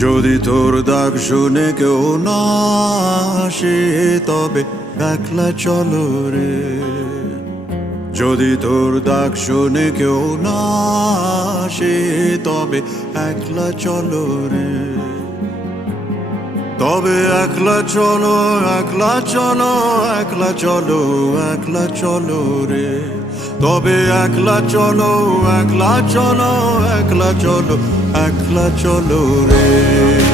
যদি তোর ডাক শুনে কেউ না আসে তবে একলা চলো রে। যদি তোর ডাক শুনে কেউ না আসে তবে একলা চলো রে। তবে একলা চলো, একলা চলো, একলা চলো, একলা চলো রে। তবে একলা চলো, একলা চলো, একলা চলো, একলা চলো রে।